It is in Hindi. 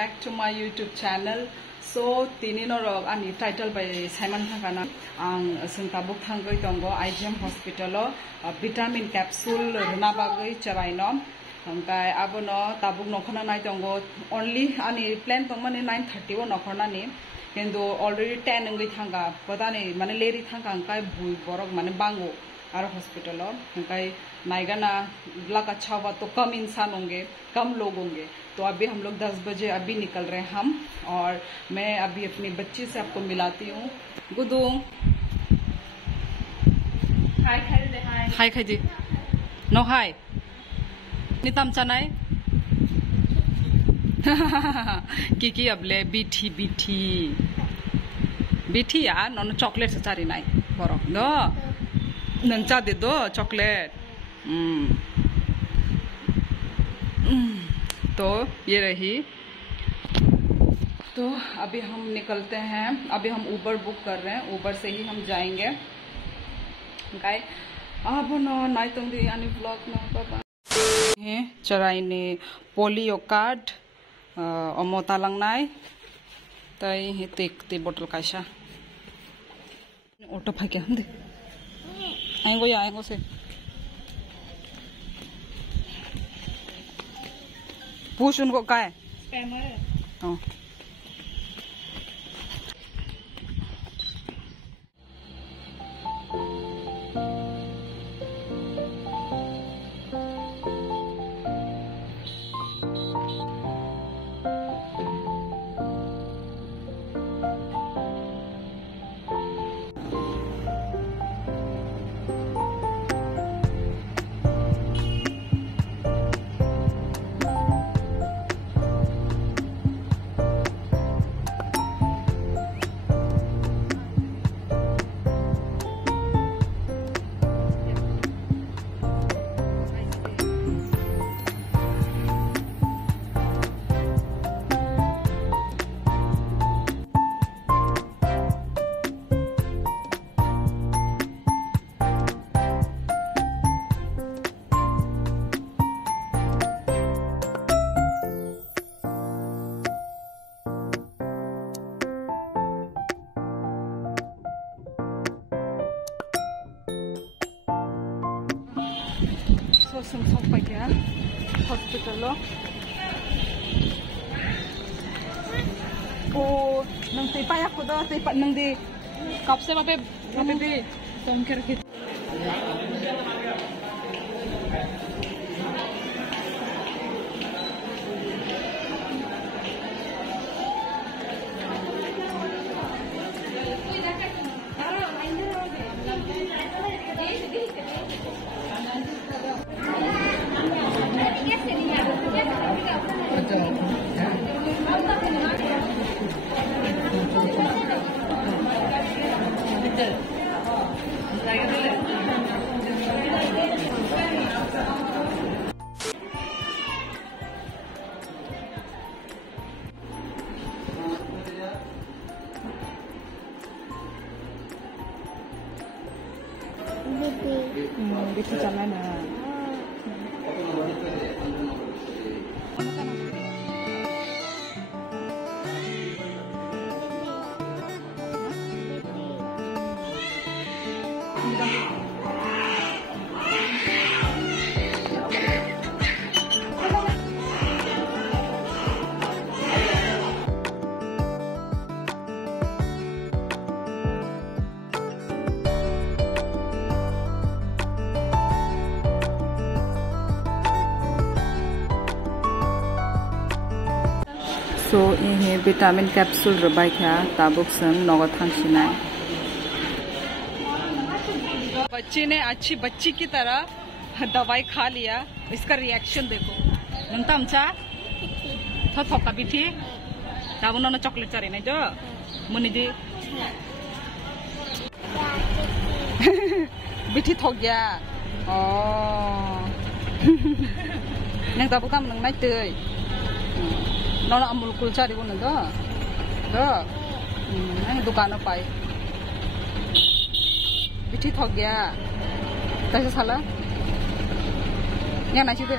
back to my YouTube channel. So tini norok ani title by Simon Thangana ang sengtabuk thanggoi tongo IGM Hospital vitamin capsule runa bagai charaino angkai abono tabuk nokhona nai tongo only ani plan tongmani 9:30 o nokhona ni কিন্তু already 10 ngai thanga podani mane leri thanga angkai bui borok mane bango आर हॉस्पिटल अंकाई नाइगाना लक अच्छा हुआ तो कम इंसान होंगे कम लोग होंगे तो अभी हम लोग 10 बजे अभी निकल रहे हैं हम और मैं अभी अपनी बच्ची से आपको मिलाती हूँ गुदू हाय हाय खाई दी नो हाय नितम चनाई की अबले बीठी बीठी बीठी यार नॉन चॉकलेट से चारी नाई बरो दो नंचा दे दो चॉकलेट तो ये रही। तो अभी हम निकलते हैं, अभी हम उबर बुक कर रहे हैं, उबर से ही हम जाएंगे गाय अब नो नाइ तुम भी यानी ब्लॉग में बाबा चराइने पोलियो कार्ड अमोता लंगनाय तई हे ते बोतल काशा ऑटो फाके हम दे आएंगो से पूछ उनको का है हाँ sampai ya hospital lo oh nang tay payak ko do tay pa nang di kapse mape bi tongker kit Itu jalan so ये विटामिन कैप्सूल रबाई क्या ताबुक संग नौगत हंसिना बच्ची ने अच्छी बच्ची की तरह दवाई खा लिया, इसका रिएक्शन देखो नंता हमचा थो थोका भी थी ताबु नौना चॉकलेट चारे नहीं जो मुनी दी बिठी थोक गया नंग ताबु काम नंग नाइ तै नौना अमूल कुल चारी वो नंदा नंग दुकान पाई बिठी थोक गया तैसे साला yang nasi tu